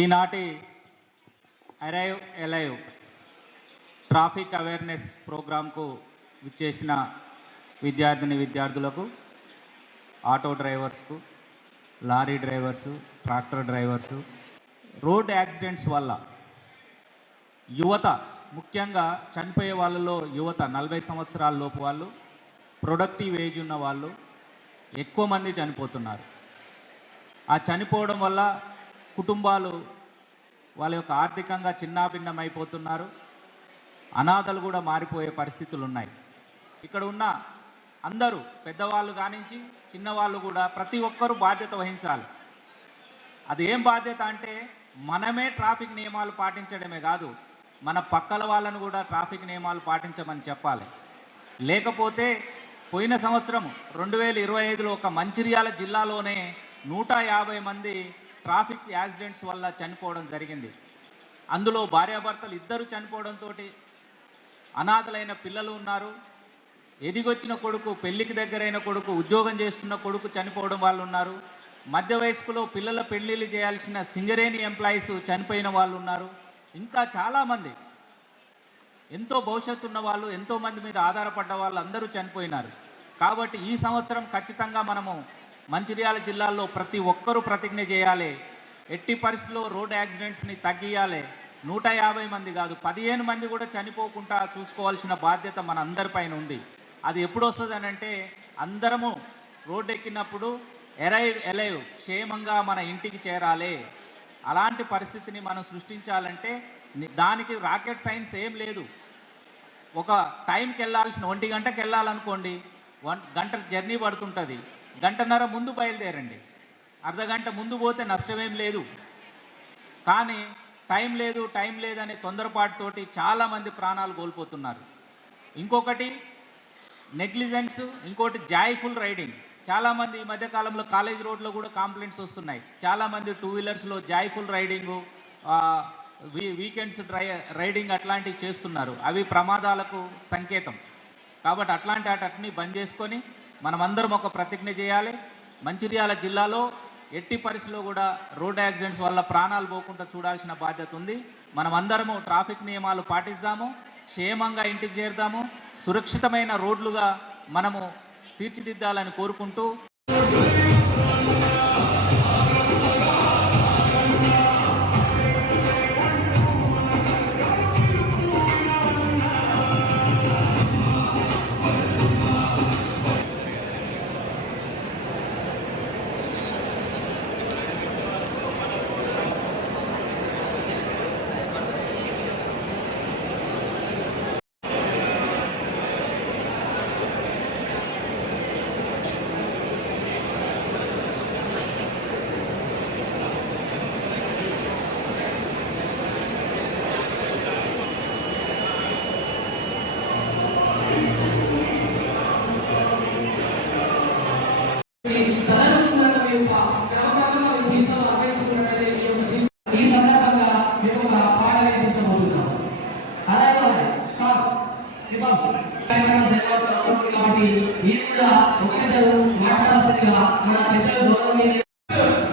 ఈనాటి arrive alive traffic awareness ప్రోగ్రాంకు విచ్చేసిన విద్యార్థులకు, ఆటో డ్రైవర్స్కు, lorry drivers, tractor drivers, road accidents వల్ల యువత, ముఖ్యంగా చనిపోయే వాళ్ళలో యువత 40 సంవత్సరాల లోపు వాళ్ళు, ప్రొడక్టివ్ ఏజ్ ఉన్న వాళ్ళు ఎక్కువ మంది చనిపోతున్నారు. ఆ చనిపోవడం వల్ల కుటుంబాలు వాళ్ళ యొక్క ఆర్థికంగా చిన్నాభిన్నమైపోతున్నారు. అనాథలు కూడా మారిపోయే పరిస్థితులు ఉన్నాయి. ఇక్కడ ఉన్న అందరూ, పెద్దవాళ్ళు కానించి చిన్నవాళ్ళు కూడా ప్రతి ఒక్కరూ బాధ్యత వహించాలి. అది ఏం బాధ్యత అంటే, మనమే ట్రాఫిక్ నియమాలు పాటించడమే కాదు, మన పక్కల వాళ్ళను కూడా ట్రాఫిక్ నియమాలు పాటించమని చెప్పాలి. లేకపోతే పోయిన సంవత్సరం 2025లో ఒక మంచిర్యాల జిల్లాలోనే 150 మంది ట్రాఫిక్ యాక్సిడెంట్స్ వల్ల చనిపోవడం జరిగింది. అందులో భార్యాభర్తలు ఇద్దరు చనిపోవడంతో అనాథలైన పిల్లలు ఉన్నారు. ఎదిగొచ్చిన కొడుకు, పెళ్లికి దగ్గరైన కొడుకు, ఉద్యోగం చేస్తున్న కొడుకు చనిపోవడం వాళ్ళు ఉన్నారు. మధ్య వయస్కులో పిల్లల పెళ్లిళ్ళు చేయాల్సిన సింగరేణి ఎంప్లాయీస్ చనిపోయిన వాళ్ళు ఉన్నారు. ఇంకా చాలామంది, ఎంతో భవిష్యత్తు ఉన్న వాళ్ళు, ఎంతోమంది మీద ఆధారపడ్డ వాళ్ళు అందరూ చనిపోయినారు. కాబట్టి ఈ సంవత్సరం ఖచ్చితంగా మనము మంచిర్యాల జిల్లాలో ప్రతి ఒక్కరూ ప్రతిజ్ఞ చేయాలి. ఎట్టి పరిస్థితుల్లో రోడ్ యాక్సిడెంట్స్ని తగ్గియాలి. 150 మంది కాదు, 15 మంది కూడా చనిపోకుండా చూసుకోవాల్సిన బాధ్యత మన అందరిపైన ఉంది. అది ఎప్పుడు వస్తుంది అని అంటే, అందరము రోడ్డు ఎక్కినప్పుడు అరైవ్ ఎలైవ్, క్షేమంగా మన ఇంటికి చేరాలి. అలాంటి పరిస్థితిని మనం సృష్టించాలంటే దానికి రాకెట్ సైన్స్ ఏం లేదు. ఒక టైంకి వెళ్ళాల్సిన 1 గంటకి వెళ్ళాలనుకోండి, 1 గంట జర్నీ పడుతుంటుంది. గంటన్నర ముందు బయలుదేరండి, అర్ధగంట ముందు పోతే నష్టమేం లేదు. కానీ టైం లేదనే తొందరపాటుతోటి చాలామంది ప్రాణాలు కోల్పోతున్నారు. ఇంకొకటి నెగ్లిజెన్స్, ఇంకోటి జాయ్ఫుల్ రైడింగ్. చాలామంది ఈ మధ్యకాలంలో కాలేజ్ రోడ్లో కూడా కంప్లైంట్స్ వస్తున్నాయి. చాలామంది 2 వీలర్స్లో జాయ్ఫుల్ రైడింగు, వీకెండ్స్ రైడింగ్ అట్లాంటివి చేస్తున్నారు. అవి ప్రమాదాలకు సంకేతం. కాబట్టి అట్లాంటి వాటిని బంద్ చేసుకొని మనమందరం ఒక ప్రతిజ్ఞ చేయాలి. మంచిర్యాల జిల్లాలో ఎట్టి పరిస్థితుల్లో కూడా రోడ్ యాక్సిడెంట్స్ వల్ల ప్రాణాలు పోకుండా చూడాల్సిన బాధ్యత ఉంది. మనమందరము ట్రాఫిక్ నియమాలు పాటిద్దాము, క్షేమంగా ఇంటికి చేరుదాము, సురక్షితమైన రోడ్లుగా మనము తీర్చిదిద్దాలని కోరుకుంటూ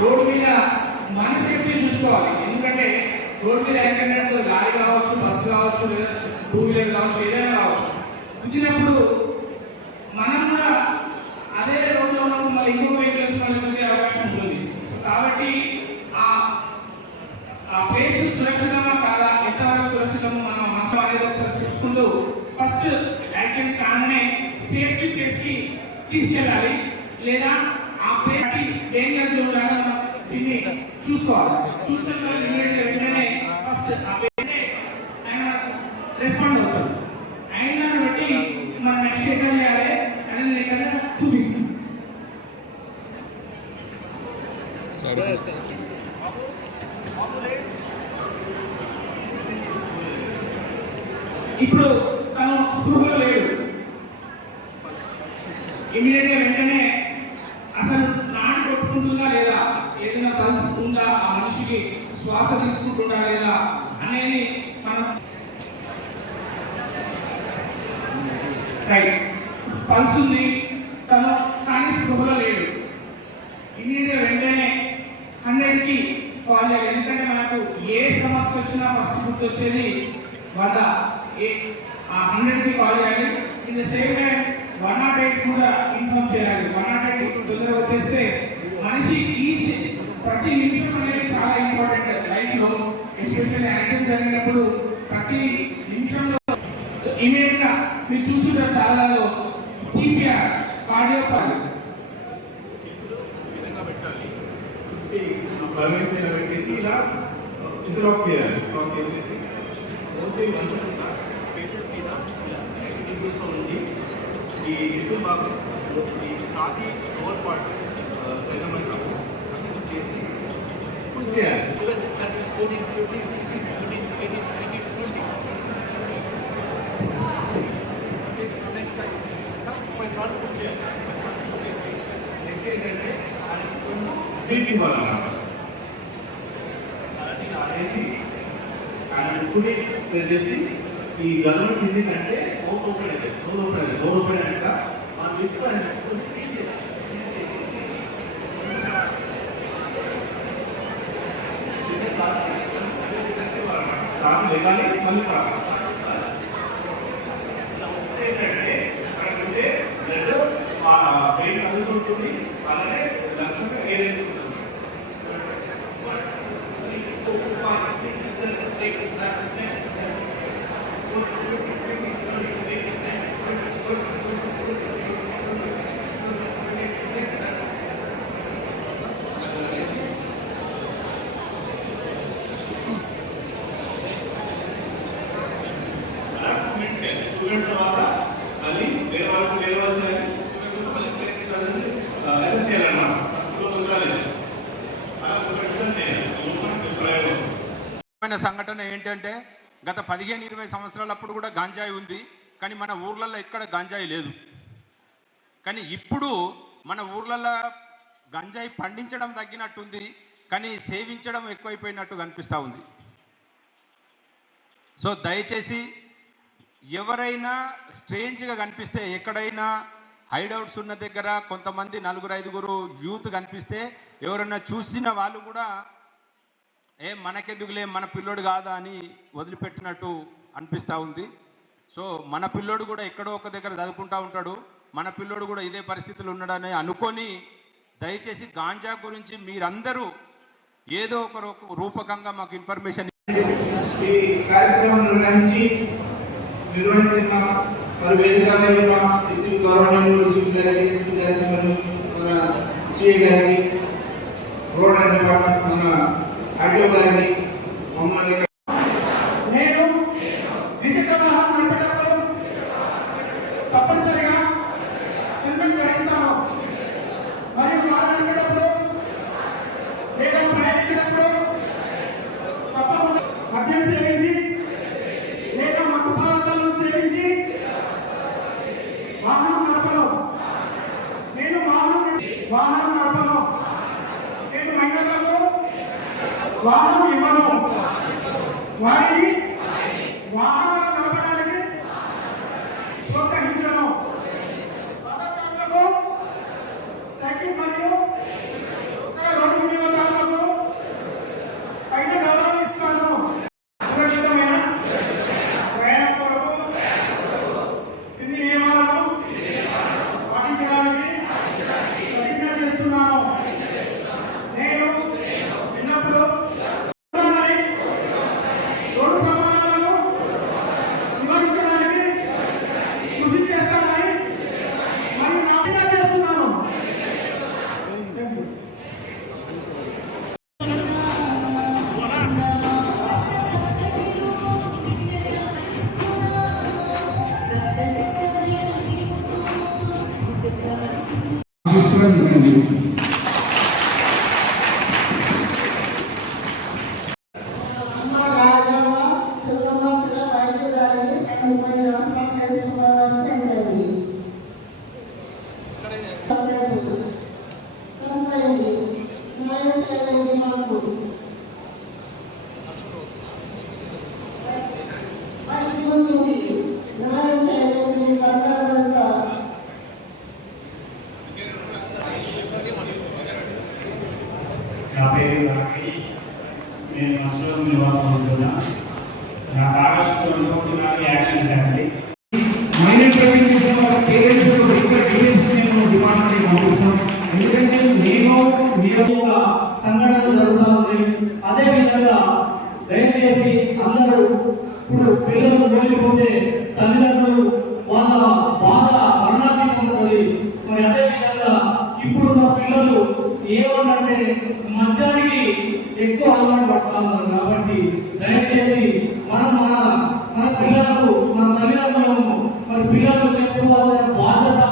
రోడ్డు మీద మన సేఫ్టీ చూసుకోవాలి. ఎందుకంటే రోడ్డు మీద యాక్సిడెంట్ లారీ కావచ్చు, బస్సు కావచ్చు, 2 వీలర్ కావచ్చు, ఏదైనా కావచ్చు, కుదిరినప్పుడు మనం కూడా అదే రోడ్లో ఉన్నప్పుడు మళ్ళీ ఇంకొక వెహికల్స్ వెళ్ళే అవకాశం ఉంటుంది. సో కాబట్టి ఆ ప్లేస్ సురక్షితంగా కాదా, ఎంతవరకు సురక్షితమో మనం మనసు అనేది ఒకసారి చూసుకుంటూ ఫస్ట్ యాక్సిడెంట్ కాగానే సేఫ్టీ ప్లేస్కి తీసుకెళ్ళాలి. లేదా ఆ ప్లేస్ డేంజర్ జోన్ లాగా మనం దీన్ని చూసుకోవాలి. చూసుకున్న వెంటనే ఫస్ట్ ఆయన రెస్పాండ్ అవుతారు. ఆయన బట్టి మనం నెక్స్ట్ ఎక్కడ చేయాలి అనేది నేను ఇక్కడ చూపిస్తాను. ఇప్పుడు తను స్పృహలో లేడు. ఇమీడియట్గా వెంటనే అసలు నాడి కొట్టుకుంటుందా లేదా, ఏదైనా పల్స్ ఉందా, ఆ మనిషికి శ్వాస తీసుకుంటుందా లేదా అనేది మనం రైట్ పల్స్ ఉంది, తను కానీ స్పృహలో లేడు. ఇమీడియట్గా వెంటనే 100కి కాల్ చేయాలి. ఎందుకంటే మనకు ఏ సమస్య వచ్చినా ఫస్ట్ గుర్తొచ్చేది 100. ఆ 100కి కాల్ చేయాలి. ఇన్ ద సేమ్ టైం 108 కూడా ఇన్ఫార్మ్ చేయాలి. 108 తొందరగా వచ్చేస్తే మనిషి ప్రతి నిమిషం అనేది చాలా ఇంపార్టెంట్ లైఫ్లో. ఎస్పెషల్లీ యాక్సిడెంట్ జరిగినప్పుడు ప్రతి నిమిషంలో ఇమీడియట్ గా మీరు చూస్తుంటారు చాలాలో సిపిఆర్ కార్డియోపాల్ పెట్టేసి ఇలా ఇంటర్లాక్ చేయాలి. లాక్ చేసేసి ఓన్లీ పేషెంట్ మీద చూస్తూ ఉంది. ఈ ఎటు భాగం ఈ ఛాతీ లోవర్ పార్ట్ వెళ్ళమంటాము చేసి పుష్ చేయాలి. నెక్స్ట్ ఏంటంటే బ్రీతింగ్ అన్నమాట. అనేసి కుడి ప్రెస్ చేసి ఈ గల్లు కింది కంటే మౌత్ ఓపెన్ అయితే డోర్ ఓపెన్ అయ్యాక ఆ లిఫ్ట్ కాదు లేగాలి మళ్ళీ పడాలి. ఏంటంటే అక్కడ ఉంటే బ్లడ్ బ్రెయిన్ అందుకుంటుంది, అలానే లక్షణంగా ఏదైతే తర్వాత మళ్ళీ వేరే వాళ్ళు చేయాలి. అసెస్ చేయాలన్నమాట. సంఘటన ఏంటంటే గత 15-20 సంవత్సరాలప్పుడు కూడా గంజాయి ఉంది, కానీ మన ఊర్లలో ఎక్కడ గంజాయి లేదు. కానీ ఇప్పుడు మన ఊర్లలో గంజాయి పండించడం తగ్గినట్టుంది, కానీ సేవించడం ఎక్కువైపోయినట్టు కనిపిస్తూ ఉంది. సో దయచేసి ఎవరైనా స్ట్రేంజ్గా కనిపిస్తే, ఎక్కడైనా హైడౌట్స్ ఉన్న దగ్గర కొంతమంది 4-5 యూత్ కనిపిస్తే ఎవరైనా చూసిన వాళ్ళు కూడా మనకెందుకులే, మన పిల్లోడు కాదా అని వదిలిపెట్టినట్టు అనిపిస్తూ ఉంది. సో మన పిల్లోడు కూడా ఎక్కడో ఒక దగ్గర చదువుకుంటూ ఉంటాడు, మన పిల్లోడు కూడా ఇదే పరిస్థితులు ఉన్నాడని అనుకొని దయచేసి గాంజా గురించి మీరందరూ ఏదో ఒక రూపకంగా మాకు ఇన్ఫర్మేషన్ ఈ కార్యక్రమం నిర్వహించిన మరి వేదికపై ఉన్న ఎస్సీ గౌరవనీయులు ఎస్పీ గారికి, ఎస్పీ గారికి, మన సిఐ గారికి, రోడ్ డిపార్ట్మెంట్ మన ఆర్టీఓ గారికి, మమ్మల్ని నేను ద్విచక్ర వాహనం నడిపేటప్పుడు తప్పనిసరిగా హెల్మెట్ ధరిస్తాను. మరియు కారు నడిపేటప్పుడు లేదా ప్రయాణించేటప్పుడు తప్పకుండా మద్యం సేవించి లేదా మత్తు పదార్థాలను సేవించి వాహనం నడపను. నేను వాహనం నడపను. నేను మహిళలకు వాహనం ఇవ్వను. వారిని వాహనాలు నడపడానికి ప్రోత్సహించను. పాదచారులకు, సైకిల్ మరియు రోడ్డు వినియోగదారులకు పైన గౌరవం ఇస్తాను. సురక్షితమైన ప్రయాణం కొరకు ఇన్ని నియమాలను పాటించడానికి ప్రతిజ్ఞ చేస్తున్నాను. నేను ఎల్లప్పుడూ రోడ్డు ప్రమాణాలను నివారించడానికి కృషి చేస్తానని మరియు ప్రతిజ్ఞ చేస్తున్నాను. అమ్మ రాజమ్మ చుక్కమంతుల వైద్యురాలని చనిపోయిన హాస్పిటల్ వేసుకోవాలని చనిపోయింది. చనిపోయింది. న్యాయం చేయండి మాకు. బయటకు ఉంటుంది. న్యాయం చేయండి. బంగారం అంటారండి. మైనర్ ట్రైనింగ్ చేసిన వాళ్ళ పేరెంట్స్ ఇక్కడ డీటెయిల్స్ నేను డిపార్ట్మెంట్కి పంపిస్తాం. ఎందుకంటే మీరు సంఘటనలు జరుగుతూ ఉన్నాయి. అదే విధంగా దయచేసి అందరూ ఇప్పుడు పిల్లలు కోల్పోతే తల్లిదండ్రులు వాళ్ళ బాధ వర్ణాతీతం ఉంటుంది. మరి అదే విధంగా ఇప్పుడున్న పిల్లలు ఏమన్నంటే మద్యానికి ఎక్కువ అలవాటు పడతా ఉన్నారు. కాబట్టి దయచేసి మనం మన పిల్లలకు మన తల్లిదండ్రులను మరి పిల్లలకు చెప్పుకోవాల్సిన బాధ్యత